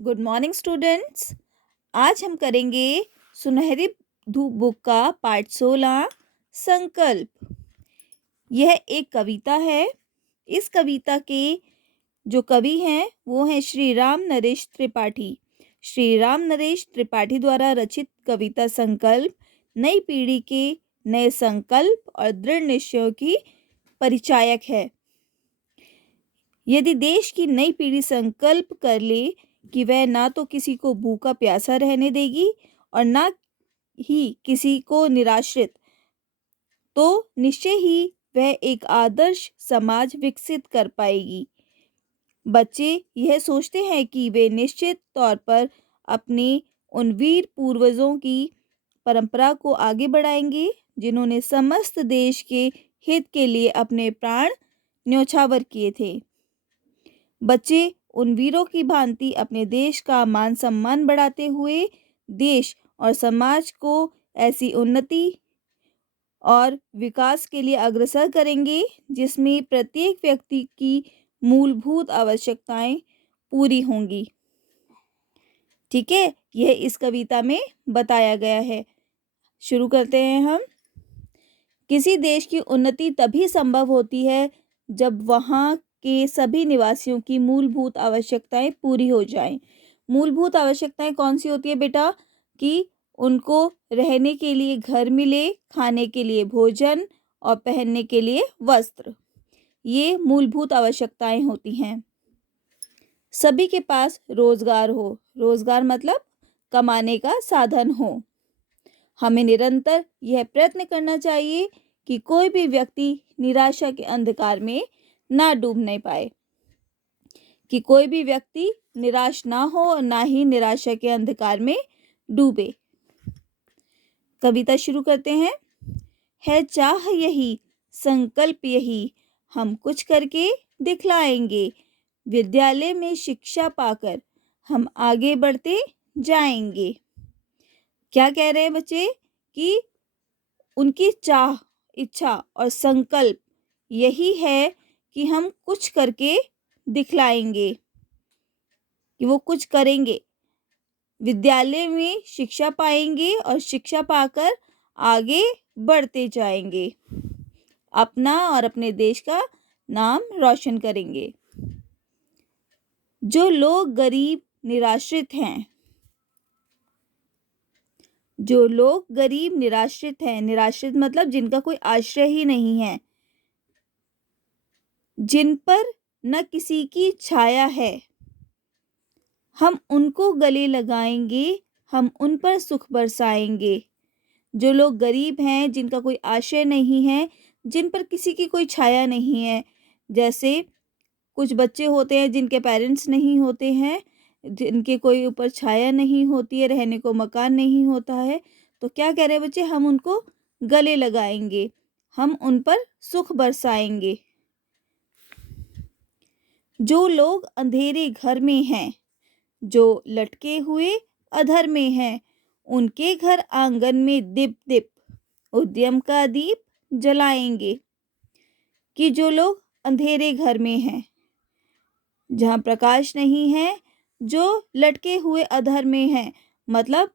Good morning students. आज हम करेंगे सुनहरी धूप बुक का पार्ट 16 संकल्प। यह एक कविता है। इस कविता के जो कवि हैं वो हैं श्री राम नरेश त्रिपाठी। श्री राम नरेश त्रिपाठी द्वारा रचित कविता संकल्प नई पीढ़ी के नए संकल्प और दृढ़ निश्चयों की परिचायक है। यदि देश की नई पीढ़ी संकल्प कर ले कि वह ना तो किसी को भूखा प्यासा रहने देगी और ना ही किसी को निराश्रित, तो निश्चय ही वह एक आदर्श समाज विकसित कर पाएगी। बच्चे यह सोचते हैं कि वे निश्चित तौर पर अपने उन वीर पूर्वजों की परंपरा को आगे बढ़ाएंगे जिन्होंने समस्त देश के हित के लिए अपने प्राण न्यौछावर किए थे। बच्चे उन वीरों की भांति अपने देश का मान सम्मान बढ़ाते हुए देश और समाज को ऐसी उन्नति और विकास के लिए अग्रसर करेंगे जिसमें प्रत्येक व्यक्ति की मूलभूत आवश्यकताएं पूरी होंगी। ठीक है, यह इस कविता में बताया गया है। शुरू करते हैं हम। किसी देश की उन्नति तभी संभव होती है जब वहाँ के सभी निवासियों की मूलभूत आवश्यकताएं पूरी हो जाएं। मूलभूत आवश्यकताएं कौन सी होती है बेटा? कि उनको रहने के लिए घर मिले, खाने के लिए भोजन और पहनने के लिए वस्त्र। ये मूलभूत आवश्यकताएं होती हैं। सभी के पास रोजगार हो। रोजगार मतलब कमाने का साधन हो। हमें निरंतर यह प्रयत्न करना चाहिए कि कोई भी व्यक्ति निराशा के अंधकार में ना डूबने पाए, कि कोई भी व्यक्ति निराश ना हो और ना ही निराशा के अंधकार में डूबे। कविता शुरू करते हैं। है चाह यही, संकल्प यही, हम कुछ करके दिखलाएंगे। विद्यालय में शिक्षा पाकर हम आगे बढ़ते जाएंगे। क्या कह रहे हैं बच्चे? कि उनकी चाह, इच्छा और संकल्प यही है कि हम कुछ करके दिखलाएंगे, कि वो कुछ करेंगे। विद्यालय में शिक्षा पाएंगे और शिक्षा पाकर आगे बढ़ते जाएंगे, अपना और अपने देश का नाम रोशन करेंगे। जो लोग गरीब निराश्रित हैं, जो लोग गरीब निराश्रित हैं, निराश्रित मतलब जिनका कोई आश्रय ही नहीं है, जिन पर न किसी की छाया है, हम उनको गले लगाएंगे, हम उन पर सुख बरसाएंगे। जो लोग गरीब हैं, जिनका कोई आश्रय नहीं है, जिन पर किसी की कोई छाया नहीं है, जैसे कुछ बच्चे होते हैं जिनके पेरेंट्स नहीं होते हैं, जिनके कोई ऊपर छाया नहीं होती है, रहने को मकान नहीं होता है, तो क्या कह रहे हैं बच्चे? हम उनको गले लगाएंगे, हम उन पर सुख बरसाएंगे। जो लोग अंधेरे घर में हैं, जो लटके हुए अधर में हैं, उनके घर आंगन में दीप दीप उद्यम का दीप जलाएंगे। कि जो लोग अंधेरे घर में हैं, जहाँ प्रकाश नहीं है, जो लटके हुए अधर में हैं, मतलब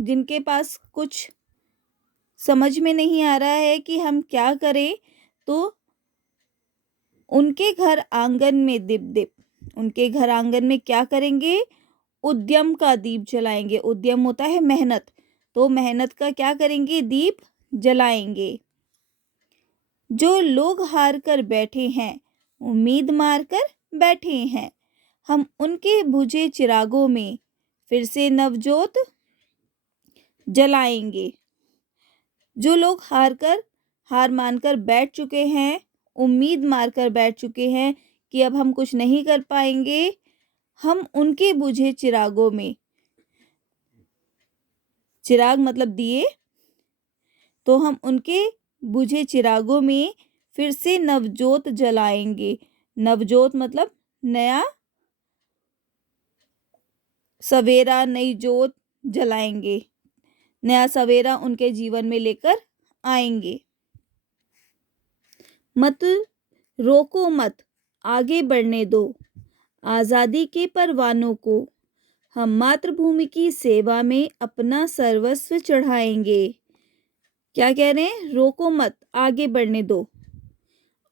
जिनके पास कुछ समझ में नहीं आ रहा है कि हम क्या करें, तो उनके घर आंगन में दीप दीप, उनके घर आंगन में क्या करेंगे? उद्यम का दीप जलाएंगे। उद्यम होता है मेहनत, तो मेहनत का क्या करेंगे? दीप जलाएंगे। जो लोग हार कर बैठे हैं, उम्मीद मार कर बैठे हैं, हम उनके बुझे चिरागों में फिर से नवजोत जलाएंगे। जो लोग हार मानकर बैठ चुके हैं, उम्मीद मारकर बैठ चुके हैं कि अब हम कुछ नहीं कर पाएंगे, हम उनके बुझे चिरागों में, चिराग मतलब दिए, तो हम उनके बुझे चिरागों में फिर से नवजोत जलाएंगे। नवजोत मतलब नया सवेरा, नई जोत जलाएंगे, नया सवेरा उनके जीवन में लेकर आएंगे। मत रोको मत, आगे बढ़ने दो, आज़ादी के परवानों को हम मातृभूमि की सेवा में अपना सर्वस्व चढ़ाएंगे। क्या कह रहे हैं? रोको मत, आगे बढ़ने दो।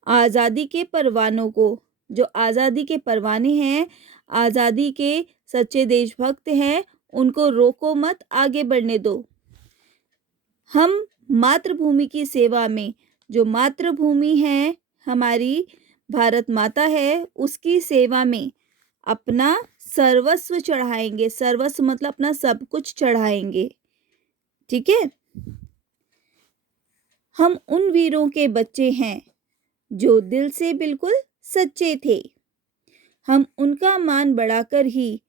आज़ादी के परवानों को, जो आज़ादी के परवाने हैं, आज़ादी के सच्चे देशभक्त हैं, उनको रोको मत, आगे बढ़ने दो। हम मातृभूमि की सेवा में, जो मातृभूमि है हमारी भारत माता है, उसकी सेवा में अपना सर्वस्व चढ़ाएंगे। सर्वस्व मतलब अपना सब कुछ चढ़ाएंगे। ठीक है? हम उन वीरों के बच्चे हैं जो दिल से बिल्कुल सच्चे थे। हम उनका मान बढ़ाकर ही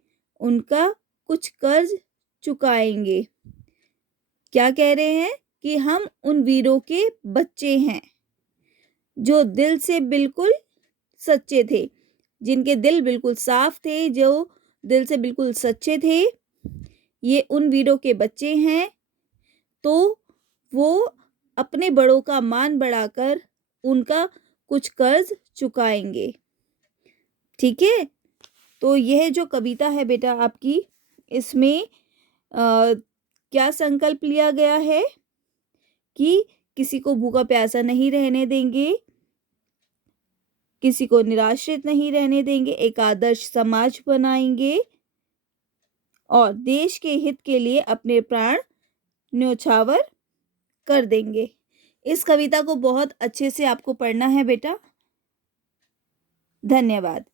उनका कुछ कर्ज चुकाएंगे। क्या कह रहे हैं? कि हम उन वीरों के बच्चे हैं जो दिल से बिल्कुल सच्चे थे, जिनके दिल बिल्कुल साफ थे, जो दिल से बिल्कुल सच्चे थे। ये उन वीरों के बच्चे हैं, तो वो अपने बड़ों का मान बढ़ाकर उनका कुछ कर्ज चुकाएंगे। ठीक है? तो यह जो कविता है बेटा आपकी, इसमें क्या संकल्प लिया गया है कि किसी को भूखा प्यासा नहीं रहने देंगे, किसी को निराश्रित नहीं रहने देंगे, एक आदर्श समाज बनाएंगे और देश के हित के लिए अपने प्राण न्योछावर कर देंगे। इस कविता को बहुत अच्छे से आपको पढ़ना है बेटा। धन्यवाद।